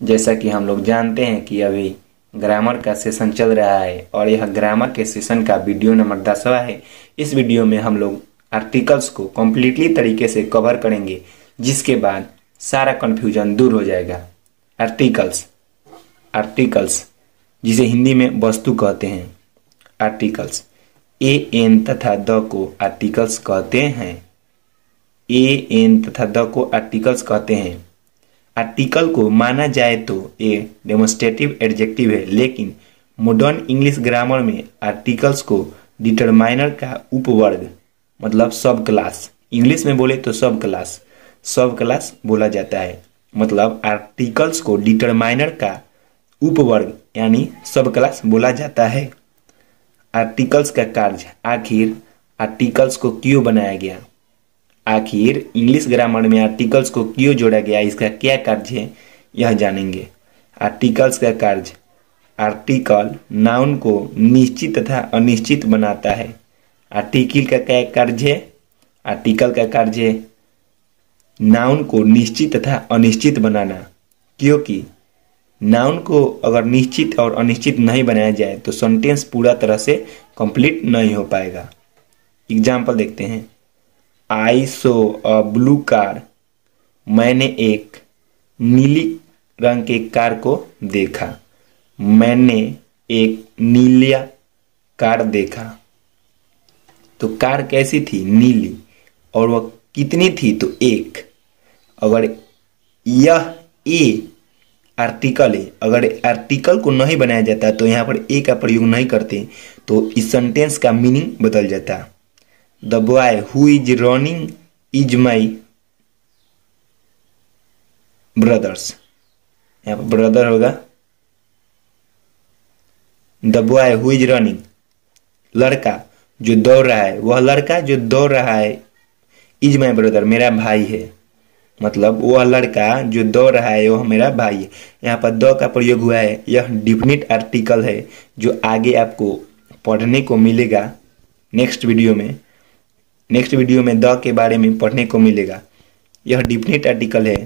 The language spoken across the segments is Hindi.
जैसा कि हम लोग जानते हैं कि अभी ग्रामर का सेशन चल रहा है और यह ग्रामर के सेशन का वीडियो नंबर 10वां है। इस वीडियो में हम लोग आर्टिकल्स को कम्प्लीटली तरीके से कवर करेंगे, जिसके बाद सारा कन्फ्यूजन दूर हो जाएगा। आर्टिकल्स आर्टिकल्स जिसे हिंदी में वस्तु कहते हैं। आर्टिकल्स ए एन तथा द को आर्टिकल्स कहते हैं। ए एन तथा द को आर्टिकल्स कहते हैं। आर्टिकल को माना जाए तो ये डेमोस्ट्रेटिव एडजेक्टिव है, लेकिन मॉडर्न इंग्लिश ग्रामर में आर्टिकल्स को डिटरमाइनर का उपवर्ग मतलब सब क्लास, इंग्लिश में बोले तो सब क्लास बोला जाता है। मतलब आर्टिकल्स को डिटरमाइनर का उपवर्ग यानी सब क्लास बोला जाता है। आर्टिकल्स का कार्य, आखिर आर्टिकल्स को क्यों बनाया गया, आखिर इंग्लिश ग्रामर में आर्टिकल्स को क्यों जोड़ा गया, इसका क्या कार्य है, यह जानेंगे। आर्टिकल्स का कार्य, आर्टिकल नाउन को निश्चित तथा अनिश्चित बनाता है। आर्टिकल का क्या कार्य है, आर्टिकल का कार्य है नाउन को निश्चित तथा अनिश्चित बनाना, क्योंकि नाउन को अगर निश्चित और अनिश्चित नहीं बनाया जाए तो सेंटेंस पूरा तरह से कंप्लीट नहीं हो पाएगा। एग्जाम्पल देखते हैं। आई सो अ ब्लू कार, मैंने एक नीली रंग के कार को देखा। मैंने एक नीला कार देखा। तो कार कैसी थी, नीली, और वह कितनी थी, तो एक। अगर यह ए आर्टिकल है, अगर आर्टिकल को नहीं बनाया जाता तो यहाँ पर ए का प्रयोग नहीं करते तो इस सेंटेंस का मीनिंग बदल जाता। The boy who is running is my brothers, यहाँ पर ब्रदर होगा। The boy who is running, लड़का जो दौड़ रहा है, वह लड़का जो दौड़ रहा है, इज माई ब्रदर, मेरा भाई है। मतलब वह लड़का जो दौड़ रहा है वह मेरा भाई है। यहाँ पर द का प्रयोग हुआ है, यह डिफिनिट आर्टिकल है जो आगे आपको पढ़ने को मिलेगा। नेक्स्ट वीडियो में द के बारे में पढ़ने को मिलेगा। यह डिफिनिट आर्टिकल है,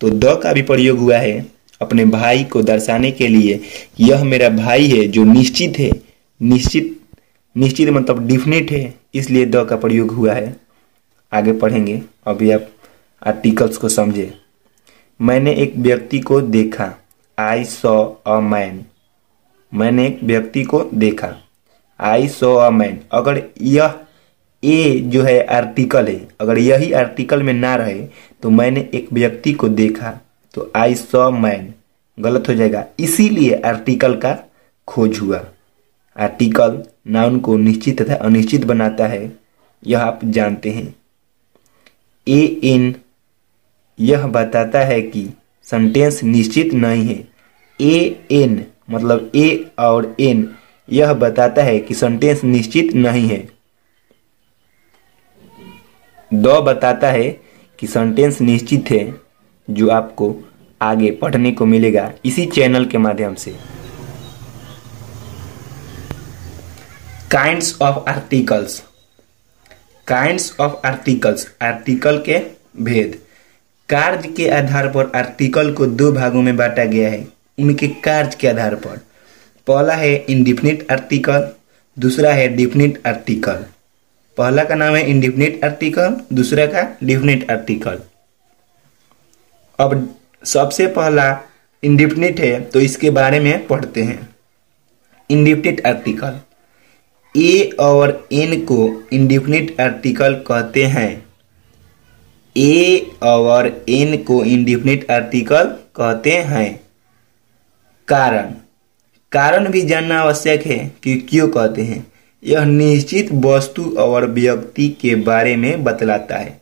तो द का भी प्रयोग हुआ है अपने भाई को दर्शाने के लिए। यह मेरा भाई है जो निश्चित है, निश्चित मतलब डिफिनिट है, इसलिए द का प्रयोग हुआ है। आगे पढ़ेंगे, अभी आप आर्टिकल्स को समझे। मैंने एक व्यक्ति को देखा, आई सॉ अ मैन, मैंने एक व्यक्ति को देखा, आई सॉ अ मैन। अगर यह ए जो है आर्टिकल है, अगर यही आर्टिकल में ना रहे तो मैंने एक व्यक्ति को देखा, तो आई सॉ मैन गलत हो जाएगा। इसीलिए आर्टिकल का खोज हुआ। आर्टिकल नाउन को निश्चित तथा अनिश्चित बनाता है, यह आप जानते हैं। ए इन यह बताता है कि सेंटेंस निश्चित नहीं है। ए एन मतलब ए और एन यह बताता है कि सेंटेंस निश्चित नहीं है। द बताता है कि सेंटेंस निश्चित है, जो आपको आगे पढ़ने को मिलेगा इसी चैनल के माध्यम से। Kinds of articles, kinds of articles, article के भेद। कार्य के आधार पर आर्टिकल को दो भागों में बांटा गया है, उनके कार्य के आधार पर। पहला है इंडिफिनिट आर्टिकल, दूसरा है डिफिनिट आर्टिकल। पहला का नाम है इंडिफिनिट आर्टिकल, दूसरा का डिफिनिट आर्टिकल। अब सबसे पहला इंडिफिनिट है, तो इसके बारे में पढ़ते हैं। इंडिफिनिट आर्टिकल, ए और एन को इंडिफिनिट आर्टिकल कहते हैं। ए और एन को इंडिफिनिट आर्टिकल कहते हैं। कारण भी जानना आवश्यक है कि क्यों कहते हैं। यह निश्चित वस्तु और व्यक्ति के बारे में बतलाता है।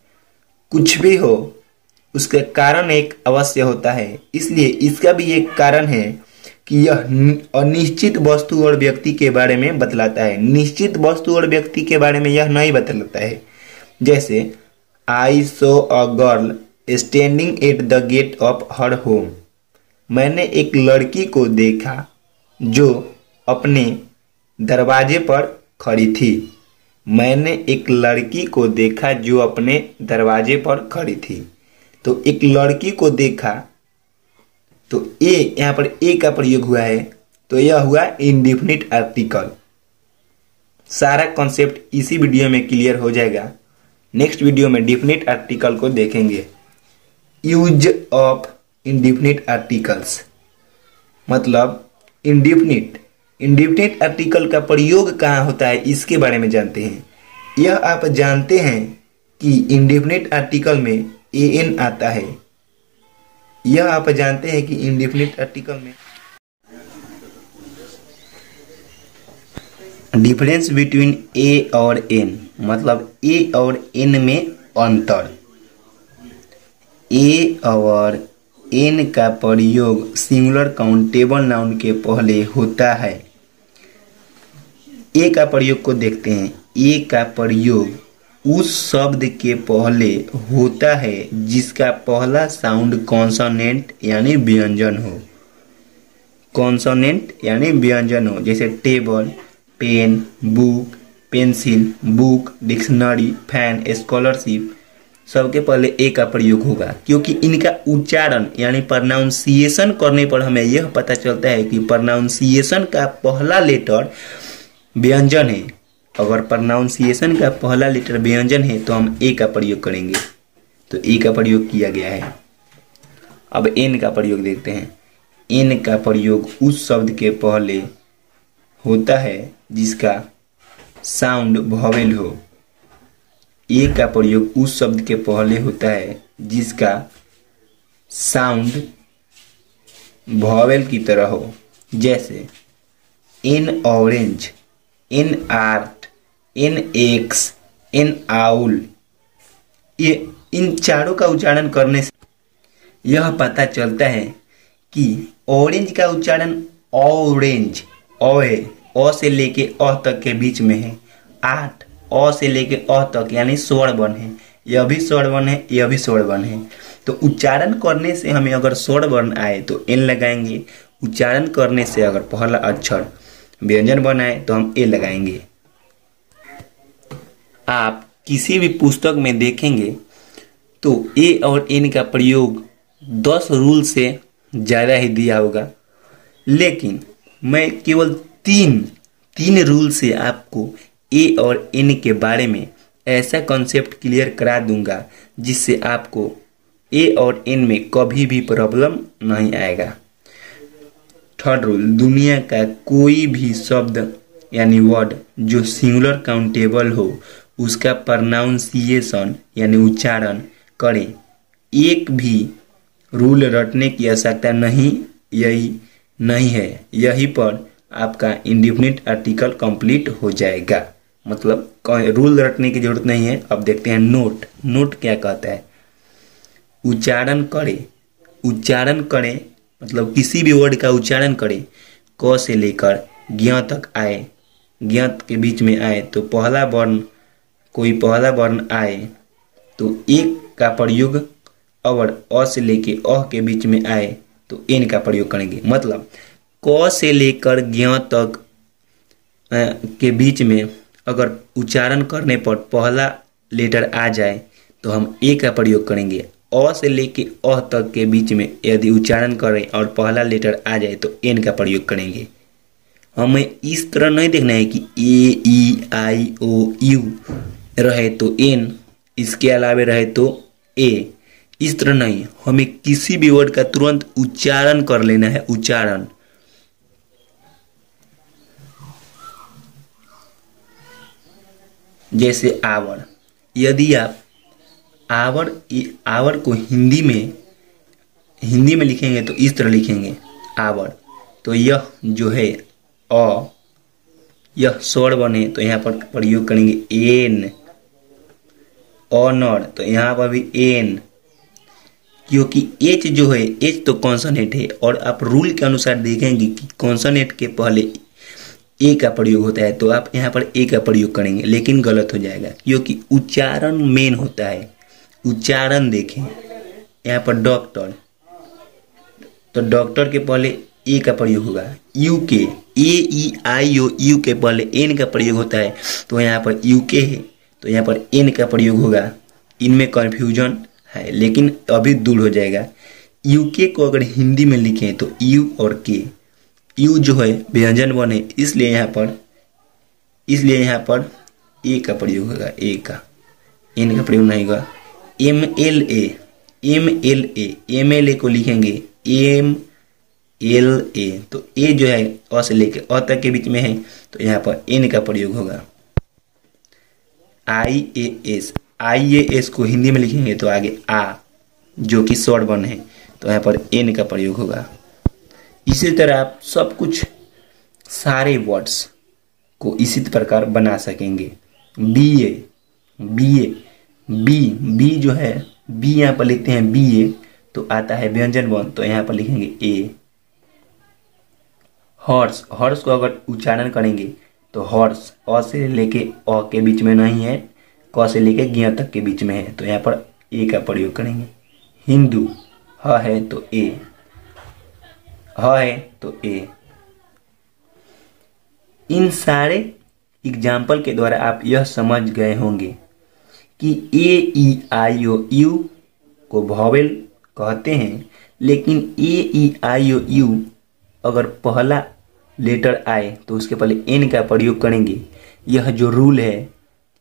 कुछ भी हो उसका कारण एक अवश्य होता है, इसलिए इसका भी एक कारण है कि यह अनिश्चित वस्तु और व्यक्ति के बारे में बतलाता है। निश्चित वस्तु और व्यक्ति के बारे में यह नहीं बतलाता है। जैसे I saw a girl standing at the gate of her home, मैंने एक लड़की को देखा जो अपने दरवाजे पर खड़ी थी। मैंने एक लड़की को देखा जो अपने दरवाजे पर खड़ी थी। तो एक लड़की को देखा तो ए, यहाँ पर ए का प्रयोग हुआ है, तो यह हुआ इंडेफिनिट आर्टिकल। सारा कॉन्सेप्ट इसी वीडियो में क्लियर हो जाएगा। नेक्स्ट वीडियो में डेफिनिट आर्टिकल को देखेंगे। यूज ऑफ इंडेफिनिट आर्टिकल्स मतलब इंडेफिनिट आर्टिकल का प्रयोग कहाँ होता है इसके बारे में जानते हैं। यह आप जानते हैं कि इंडेफिनिट आर्टिकल में एन आता है। यह आप जानते हैं कि इंडेफिनिट आर्टिकल में डिफरेंस बिटवीन ए और एन मतलब ए और एन में अंतर। ए और एन का प्रयोग सिंगुलर काउंटेबल नाउन के पहले होता है। ए का प्रयोग को देखते हैं। ए का प्रयोग उस शब्द के पहले होता है जिसका पहला साउंड कॉन्सोनेंट यानी व्यंजन हो। कॉन्सोनेंट यानी व्यंजन हो, जैसे table, pen, book, pencil, book, dictionary, fan, scholarship, सबके पहले ए का प्रयोग होगा, क्योंकि इनका उच्चारण यानी प्रोनाउंसिएशन करने पर हमें यह पता चलता है कि प्रोनाउंसिएशन का पहला लेटर व्यंजन है। अगर प्रोनाउंसिएशन का पहला लेटर व्यंजन है तो हम ए का प्रयोग करेंगे, तो ए का प्रयोग किया गया है। अब एन का प्रयोग देखते हैं। एन का प्रयोग उस शब्द के पहले होता है जिसका साउंड वॉवेल हो। ए का प्रयोग उस शब्द के पहले होता है जिसका साउंड वॉवेल की तरह हो, जैसे in orange, in art, in x, in owl. ये इन चारों का उच्चारण करने से यह पता चलता है कि ऑरेंज का उच्चारण ऑरेंज ओ है, ओ से लेके अ तक के बीच में है। आर्ट अ से लेके अ तक यानी स्वर वर्ण है, यह भी स्वर वर्ण है, यह भी स्वर वर्ण है। तो उच्चारण करने से हमें अगर स्वर वर्ण आए तो एन लगाएंगे, उच्चारण करने से अगर पहला अक्षर व्यंजन वर्ण आए तो हम ए लगाएंगे। आप किसी भी पुस्तक में देखेंगे तो ए और एन का प्रयोग 10 रूल से ज़्यादा ही दिया होगा, लेकिन मैं केवल तीन रूल से आपको ए और एन के बारे में ऐसा कॉन्सेप्ट क्लियर करा दूंगा जिससे आपको ए और एन में कभी भी प्रॉब्लम नहीं आएगा। थर्ड रूल, दुनिया का कोई भी शब्द यानी वर्ड जो सिंगुलर काउंटेबल हो उसका प्रोनाउंसिएशन यानी उच्चारण करें। एक भी रूल रटने की आवश्यकता नहीं है। यही पर आपका इंडेफिनिट आर्टिकल कंप्लीट हो जाएगा। मतलब रूल रटने की जरूरत नहीं है। अब देखते हैं नोट क्या कहता है। उच्चारण करें मतलब किसी भी वर्ड का उच्चारण करें, क से लेकर ज्ञ तक आए, ज्ञ के बीच में आए तो कोई पहला वर्ण आए तो एक का प्रयोग, अगर अ से लेके अ के बीच में आए तो एन का प्रयोग करेंगे। मतलब क से लेकर ज्ञ तक के बीच में अगर उच्चारण करने पर पहला लेटर आ जाए तो हम ए का प्रयोग करेंगे। अ से लेके अ तक के बीच में यदि उच्चारण करें और पहला लेटर आ जाए तो एन का प्रयोग करेंगे। हमें इस तरह नहीं देखना है कि ए ई आई ओ यू रहे तो एन, इसके अलावा रहे तो ए, इस तरह नहीं। हमें किसी भी वर्ड का तुरंत उच्चारण कर लेना है। उच्चारण जैसे आवर, यदि आप आवर को हिंदी में लिखेंगे तो इस तरह लिखेंगे आवर, तो यह जो है अ, यह स्वर बने तो यहाँ पर प्रयोग करेंगे एन। ऑनर तो यहाँ पर भी एन, क्योंकि एच जो है, एच तो कॉन्सोनेंट है और आप रूल के अनुसार देखेंगे कि कॉन्सोनेंट के पहले ए का प्रयोग होता है तो आप यहाँ पर ए का प्रयोग करेंगे, लेकिन गलत हो जाएगा क्योंकि उच्चारण मेन होता है। उच्चारण देखें, यहाँ पर डॉक्टर, तो डॉक्टर के पहले ए का प्रयोग होगा। यू के, ए ई आई ओ यू के पहले एन का प्रयोग होता है तो यहाँ पर यू के है तो यहाँ पर एन का प्रयोग होगा। इनमें कन्फ्यूजन है लेकिन अभी दूर हो जाएगा। यूके को अगर हिंदी में लिखें तो यू और के, यू जो है व्यंजन वर्ण है, इसलिए यहाँ पर ए का प्रयोग होगा, ए का, एन का प्रयोग नहीं होगा। MLA, MLA को लिखेंगे MLA, तो ए जो है अ से लेके अ तक के बीच में है, तो यहाँ पर एन का प्रयोग होगा। IAS को हिंदी में लिखेंगे तो आगे आ जो कि स्वर वर्ण है, तो यहाँ पर एन का प्रयोग होगा। इसी तरह आप सब कुछ सारे वर्ड्स को इसी प्रकार बना सकेंगे। बी जो है, बी यहाँ पर लिखते हैं BA, तो आता है व्यंजन वर्ण, तो यहाँ पर लिखेंगे ए। हॉर्स को अगर उच्चारण करेंगे तो हॉर्स अ से लेके अ के बीच में नहीं है, क से लेके ज्ञ तक के बीच में है, तो यहाँ पर ए का प्रयोग करेंगे। हिंदू, ह है तो ए। इन सारे एग्जाम्पल के द्वारा आप यह समझ गए होंगे कि A-E-I-O-U को वॉवेल कहते हैं, लेकिन A-E-I-O-U अगर पहला लेटर आए तो उसके पहले एन का प्रयोग करेंगे। यह जो रूल है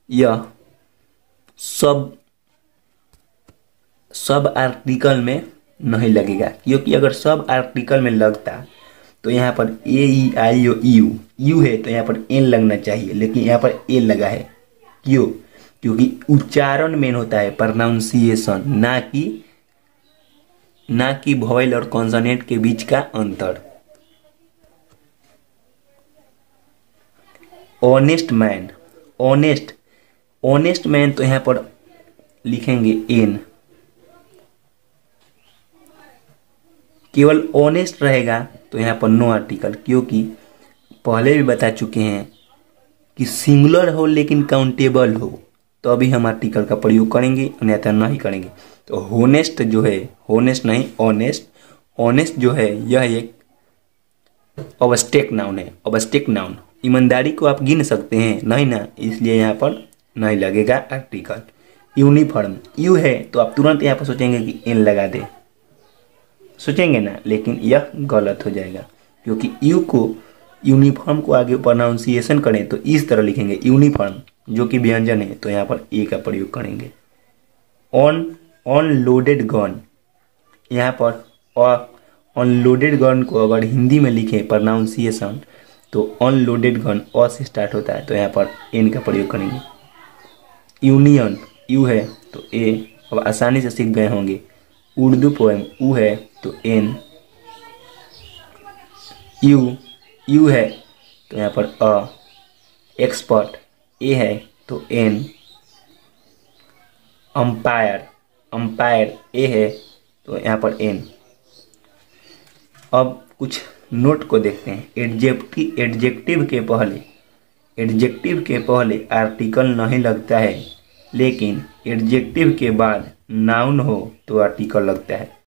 यह सब आर्टिकल में नहीं लगेगा, क्योंकि अगर सब आर्टिकल में लगता तो यहाँ पर A-E-I-O-U है तो यहाँ पर एन लगना चाहिए, लेकिन यहाँ पर ए लगा है। क्यों? क्योंकि उच्चारण मेन होता है, प्रोनाउंसिएशन, ना कि वॉवेल और कॉन्सोनेंट के बीच का अंतर। ऑनेस्ट मैन, तो यहाँ पर लिखेंगे एन। केवल ऑनेस्ट रहेगा तो यहाँ पर नो आर्टिकल, क्योंकि पहले भी बता चुके हैं कि सिंगुलर हो लेकिन काउंटेबल हो तो अभी हम आर्टिकल का प्रयोग करेंगे, अन्यथा नहीं करेंगे। तो होनेस्ट जो है, होनेस्ट नहीं ऑनेस्ट जो है यह एक ऑब्स्ट्रैक्ट नाउन है। ऑब्स्ट्रैक्ट नाउन, ईमानदारी को आप गिन सकते हैं नहीं ना, इसलिए यहाँ पर नहीं लगेगा आर्टिकल। यूनिफॉर्म, यू है तो आप तुरंत यहाँ पर सोचेंगे कि एन लगा दे, सोचेंगे ना, लेकिन यह गलत हो जाएगा, क्योंकि यूनिफॉर्म को आगे प्रोनाउंसिएशन करें तो इस तरह लिखेंगे यूनिफॉर्म, जो कि व्यंजन है, तो यहाँ पर ए का प्रयोग करेंगे। ऑनलोडेड गन, यहाँ पर अनलोडेड गन को अगर हिंदी में लिखें प्रोनाउंसिएशन तो अनलोडेड गन अ से स्टार्ट होता है, तो यहाँ पर एन का प्रयोग करेंगे। यूनियन, यू है तो ए, अब आसानी से सीख गए होंगे। उर्दू पोएम, ऊ है तो एन। यू है तो यहाँ पर अ। एक्सपर्ट, ए है तो एन। अंपायर ए है तो यहाँ पर एन। अब कुछ नोट को देखते हैं। एडजेक्टिव के पहले आर्टिकल नहीं लगता है, लेकिन एडजेक्टिव के बाद नाउन हो तो आर्टिकल लगता है।